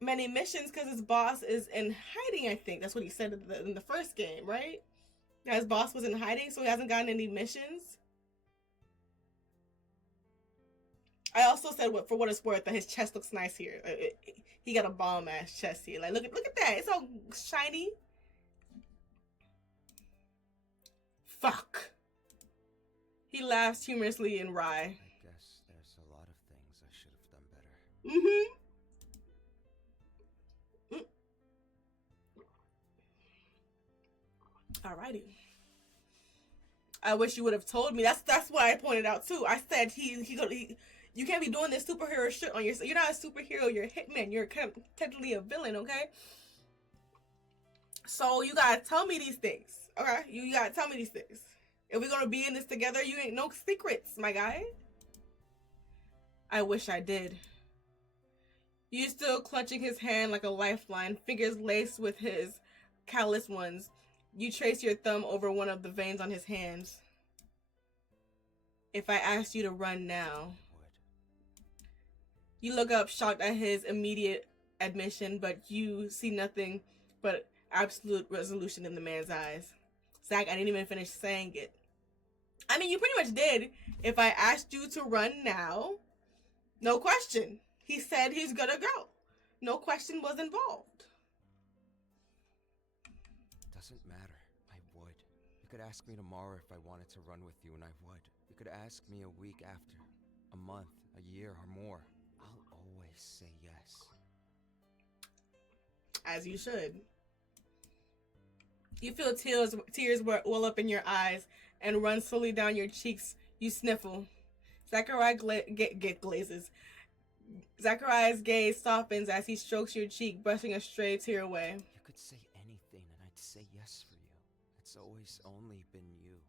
many missions because his boss is in hiding, I think. That's what he said in the first game, right? That his boss was in hiding, so he hasn't gotten any missions. I also said, for what it's worth, that his chest looks nice here. He got a bomb-ass chest here. Like, look at that. It's all shiny. Fuck. He laughs humorously in wry. I guess there's a lot of things I should have done better. Alrighty. I wish you would have told me. That's what I pointed out too. I said you can't be doing this superhero shit on yourself. You're not a superhero. You're a hitman. You're technically a villain. Okay. So you gotta tell me these things. Okay. You gotta tell me these things. If we're gonna be in this together, you ain't no secrets, my guy. I wish I did. You still clutching his hand like a lifeline, fingers laced with his callous ones. You trace your thumb over one of the veins on his hands. If I asked you to run now. You look up, shocked at his immediate admission, but you see nothing but absolute resolution in the man's eyes. Zach, I didn't even finish saying it. I mean, you pretty much did. If I asked you to run now, no question. He said he's gonna go. No question was involved. Doesn't matter. I would. You could ask me tomorrow if I wanted to run with you, and I would. You could ask me a week after, a month, a year, or more. I'll always say yes. As you should. You feel tears well up in your eyes and run slowly down your cheeks. You sniffle. Zachariah glazes. Zachariah's gaze softens as he strokes your cheek, brushing a stray tear away. You could say anything and I'd say yes for you. It's always only been you.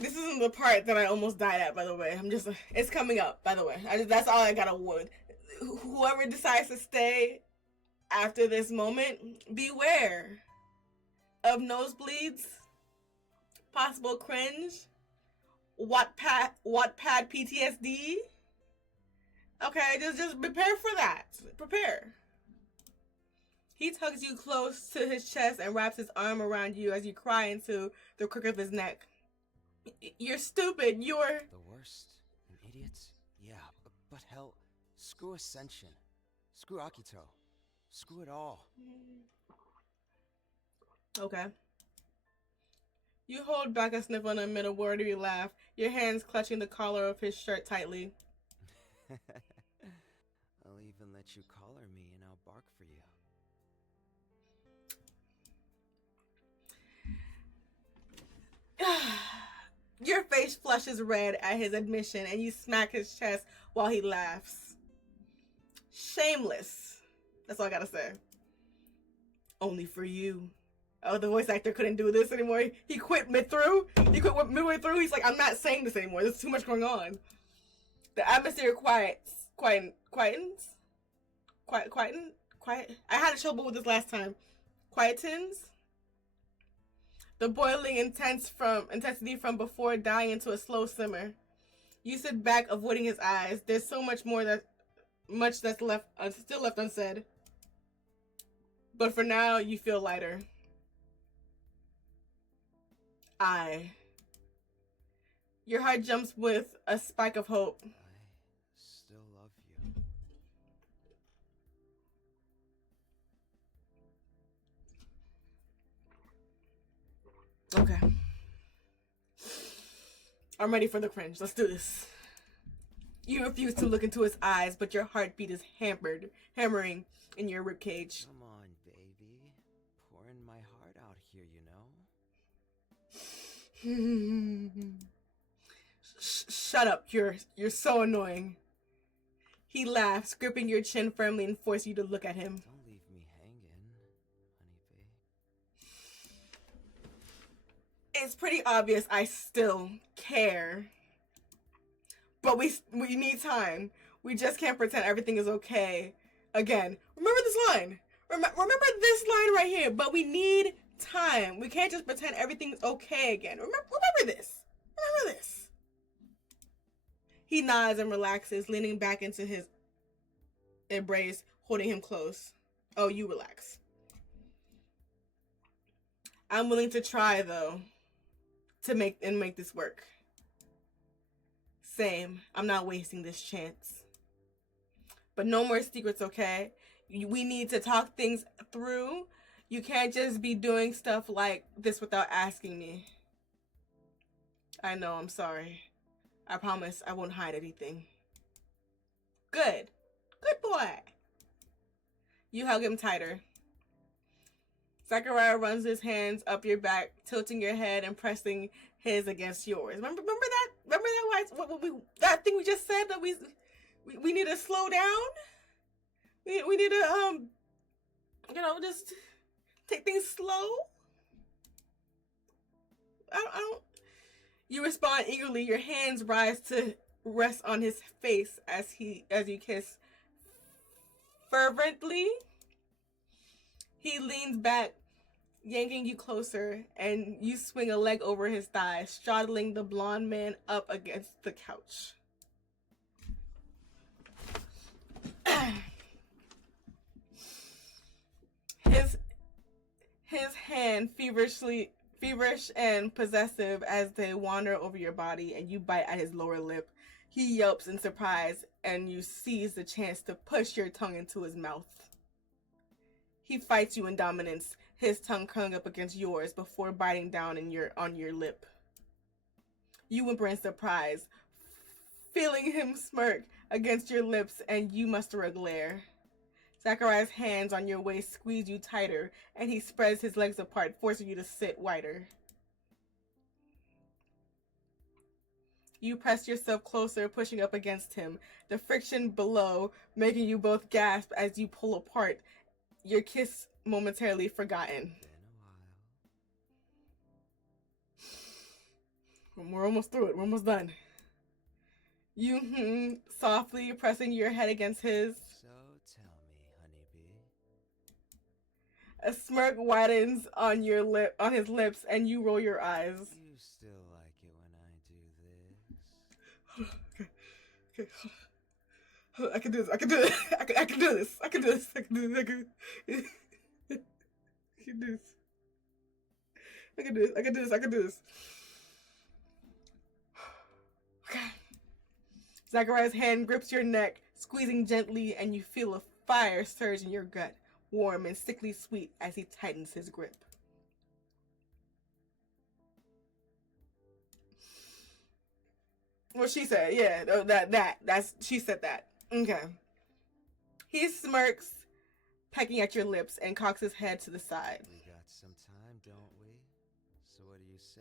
This isn't the part that I almost died at, by the way. It's coming up, by the way. That's all I gotta warn. Whoever decides to stay after this moment, beware of nosebleeds, possible cringe, Wattpad PTSD. Okay, just prepare for that. Prepare. He tugs you close to his chest and wraps his arm around you as you cry into the crook of his neck. You're stupid. You're the worst. An idiot? Yeah, but hell, screw Ascension. Screw Akito. Screw it all. Okay. You hold back a sniffle and emit a wordy laugh, your hands clutching the collar of his shirt tightly. I'll even let you collar me and I'll bark for you. Your face flushes red at his admission and you smack his chest while he laughs. Shameless. That's all I gotta say. Only for you. Oh, the voice actor couldn't do this anymore. He quit mid-through. He quit midway through. He's like, I'm not saying this anymore. There's too much going on. The atmosphere quiets. Quietens. I had trouble with this last time. Quietens. the boiling intensity from before dying into a slow simmer. You sit back, avoiding his eyes. There's so much that's still left unsaid. But for now, you feel lighter. Your heart jumps with a spike of hope. I still love you. Okay. I'm ready for the cringe. Let's do this. You refuse to look into his eyes, but your heartbeat is hammering in your ribcage. Come on, baby. Pouring my heart out here, you know? Shut up. You're so annoying. He laughs, gripping your chin firmly and forcing you to look at him. Don't leave me hanging, honeybee. It's pretty obvious I still care. But we need time. We just can't pretend everything is okay. Again, remember this line. Remember this line right here. But we need time. We can't just pretend everything's okay again. Remember this. Remember this. He nods and relaxes, leaning back into his embrace, holding him close. Oh, you relax. I'm willing to try, though, to make this work. Same. I'm not wasting this chance. But no more secrets, okay? We need to talk things through. You can't just be doing stuff like this without asking me. I know, I'm sorry. I promise I won't hide anything. Good. Good boy. You hug him tighter. Zachariah runs his hands up your back, tilting your head and pressing his against yours. Remember that? Remember that? That thing we just said that we need to slow down. We need to just take things slow. I don't. You respond eagerly. Your hands rise to rest on his face as you kiss fervently. He leans back, yanking you closer, and you swing a leg over his thigh, straddling the blonde man up against the couch. His hand feverish and possessive as they wander over your body, and you bite at his lower lip. He yelps in surprise, and you seize the chance to push your tongue into his mouth. He fights you in dominance, his tongue curling up against yours before biting down on your lip. You whimper in surprise, feeling him smirk against your lips, and you muster a glare. Zachariah's hands on your waist squeeze you tighter, and he spreads his legs apart, forcing you to sit wider. You press yourself closer, pushing up against him, the friction below making you both gasp as you pull apart, your kiss momentarily forgotten. We're almost through it. We're almost done. You softly pressing your head against his. So tell me, honeybee. A smirk widens on his lips, and you roll your eyes. You still like it when I do this? Okay. I can do this. I can do this. I can do this. I can do this. I can do this. I can do this. I can do this. I can do this. I can do this. Okay. Zachariah's hand grips your neck, squeezing gently, and you feel a fire surge in your gut, warm and sickly sweet as he tightens his grip. Well, she said, yeah, she said that. Okay. He smirks, pecking at your lips, and cocks his head to the side. We got some time, don't we? So what do you say?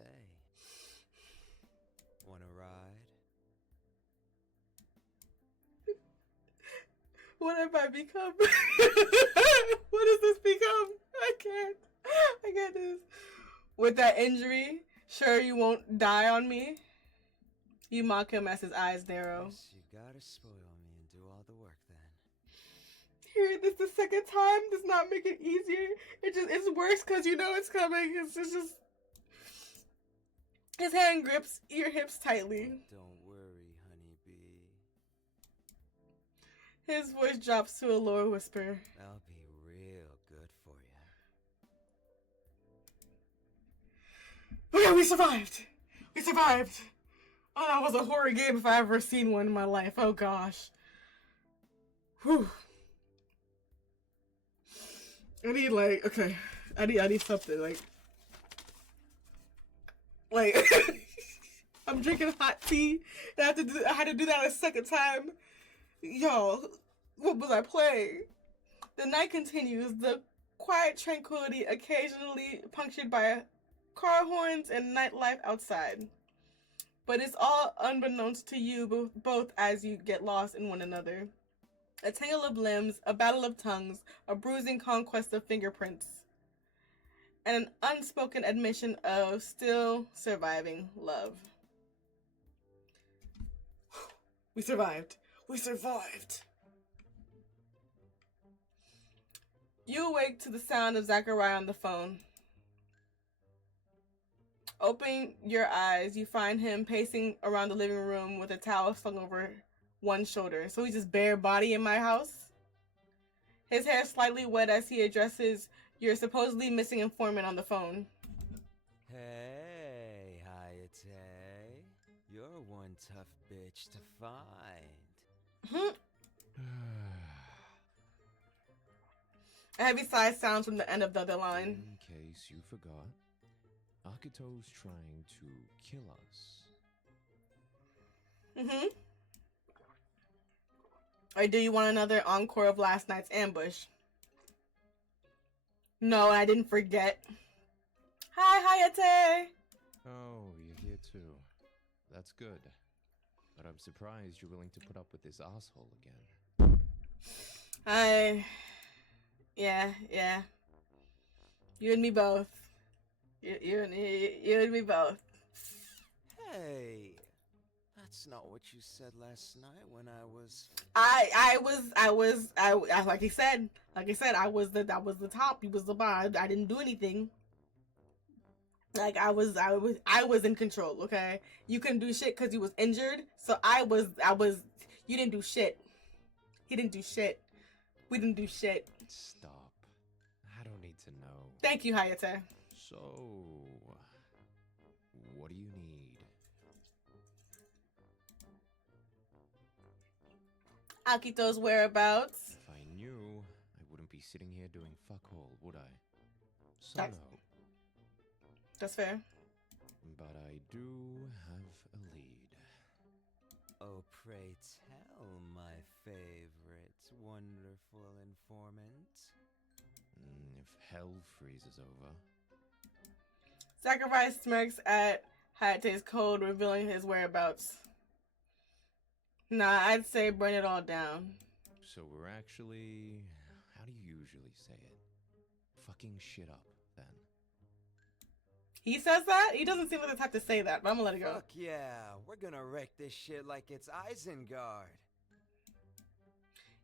Wanna ride? What have I become? What does this become? I can't do this. With that injury, sure you won't die on me? You mock him as his eyes narrow. Yes, you gotta spoil me and do all the work then. Hearing this the second time does not make it easier. It's worse because you know it's coming. It's just His hand grips your hips tightly. Don't worry, honeybee. His voice drops to a lower whisper. I'll be real good for you. Okay, we survived! We survived! Oh, that was a horror game if I ever seen one in my life. Oh gosh. Whew. I need okay. I need something like I'm drinking hot tea. And I had to do that a second time. Yo, what was I playing? The night continues. The quiet tranquility occasionally punctured by car horns and nightlife outside. But it's all unbeknownst to you both as you get lost in one another. A tangle of limbs, a battle of tongues, a bruising conquest of fingerprints, and an unspoken admission of still surviving love. We survived. We survived. You awake to the sound of Zachariah on the phone. Opening your eyes, you find him pacing around the living room with a towel slung over one shoulder. So he's just bare body in my house. His hair slightly wet as he addresses your supposedly missing informant on the phone. Hey, Hayate. You're one tough bitch to find. A heavy sigh sounds from the end of the other line. In case you forgot, Akito's trying to kill us. Or do you want another encore of last night's ambush? No, I didn't forget. Hi, Hayate! Oh, you're here too. That's good. But I'm surprised you're willing to put up with this asshole again. Yeah. You and me both. You and me both. Hey, that's not what you said last night when I was. Like I said, I was the top. He was the bottom. I didn't do anything. Like I was in control. Okay, you couldn't do shit because you was injured. So I was. You didn't do shit. He didn't do shit. We didn't do shit. Stop. I don't need to know. Thank you, Hayate. So, what do you need? Akito's whereabouts. If I knew, I wouldn't be sitting here doing fuck all, would I? So no. That's fair. But I do have a lead. Oh, pray tell, my favorite wonderful informant. If hell freezes over. Zachariah smirks at Hayate's code, revealing his whereabouts. Nah, I'd say burn it all down. So we're actually... how do you usually say it? Fucking shit up, then. He says that? He doesn't seem like the type to say that, but I'm gonna let it go. Fuck yeah, we're gonna wreck this shit like it's Isengard.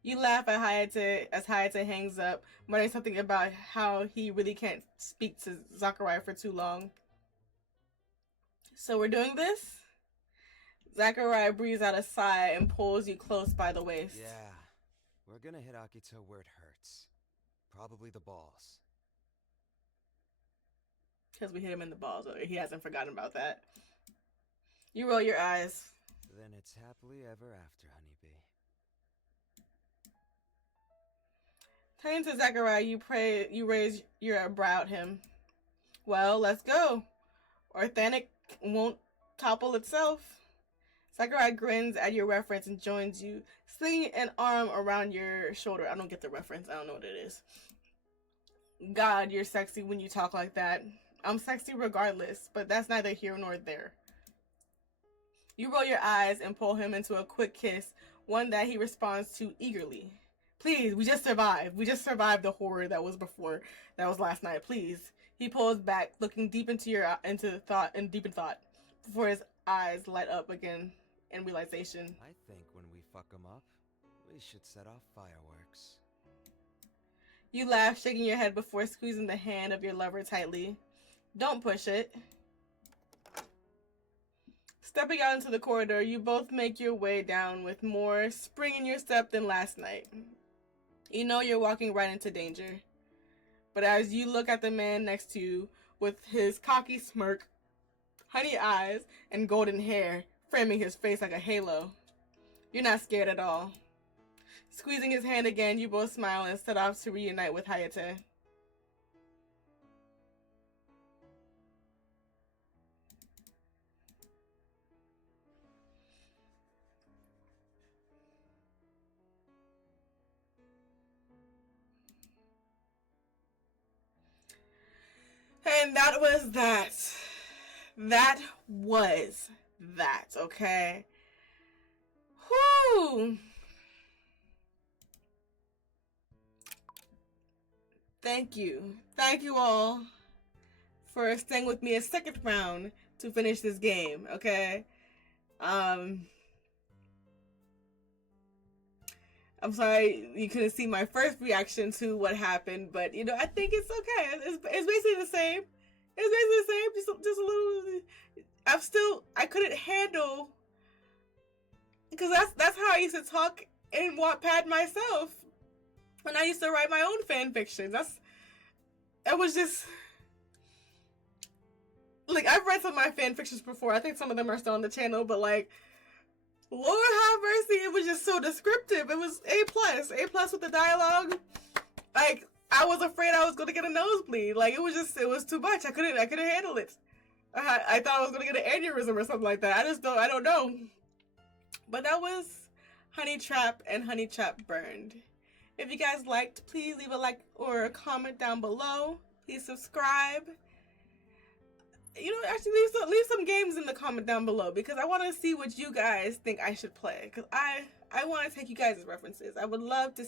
You laugh at Hayate as Hayate hangs up, muttering something about how he really can't speak to Zachariah for too long. So we're doing this? Zachariah breathes out a sigh and pulls you close by the waist. Yeah, we're gonna hit Akito where it hurts. Probably the balls. Because we hit him in the balls. He hasn't forgotten about that. You roll your eyes. Then it's happily ever after, honeybee. Turning to Zachariah, you raise your brow at him. Well, let's go. Orthanic won't topple itself. Zachariah grins at your reference and joins you, slinging an arm around your shoulder. I don't get the reference. I don't know what it is. God, you're sexy when you talk like that. I'm sexy regardless, but that's neither here nor there. You roll your eyes and pull him into a quick kiss, one that he responds to eagerly. Please, we just survived. We just survived the horror that was last night. Please. He pulls back, looking deep into thought, before his eyes light up again in realization. I think when we fuck them up, we should set off fireworks. You laugh, shaking your head before squeezing the hand of your lover tightly. Don't push it. Stepping out into the corridor, you both make your way down with more spring in your step than last night. You know you're walking right into danger. But as you look at the man next to you with his cocky smirk, honey eyes, and golden hair framing his face like a halo, you're not scared at all. Squeezing his hand again, you both smile and set off to reunite with Hayate. And that was that. That was that, okay? Whew. Thank you. Thank you all for staying with me a second round to finish this game, okay? I'm sorry you couldn't see my first reaction to what happened, but you know, I think it's okay. It's basically the same. It's basically the same, just a little. I couldn't handle, because that's how I used to talk in Wattpad myself when I used to write my own fan fiction. It was just like, I've read some of my fan fictions before. I think some of them are still on the channel, but like, Lord have mercy, it was just so descriptive. It was A plus with the dialogue. Like, I was afraid I was gonna get a nosebleed. Like, it was too much. I couldn't handle it. I thought I was gonna get an aneurysm or something like that. I don't know. But that was Honey Trap and Honey Trap Burned. If you guys liked, please leave a like or a comment down below. Please subscribe. You know, actually leave some games in the comment down below, because I want to see what you guys think I should play. Because I want to take you guys' references. I would love to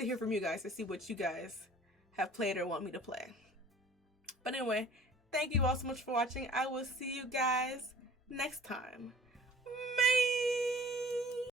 hear from you guys, to see what you guys have played or want me to play. But anyway, thank you all so much for watching. I will see you guys next time. Bye!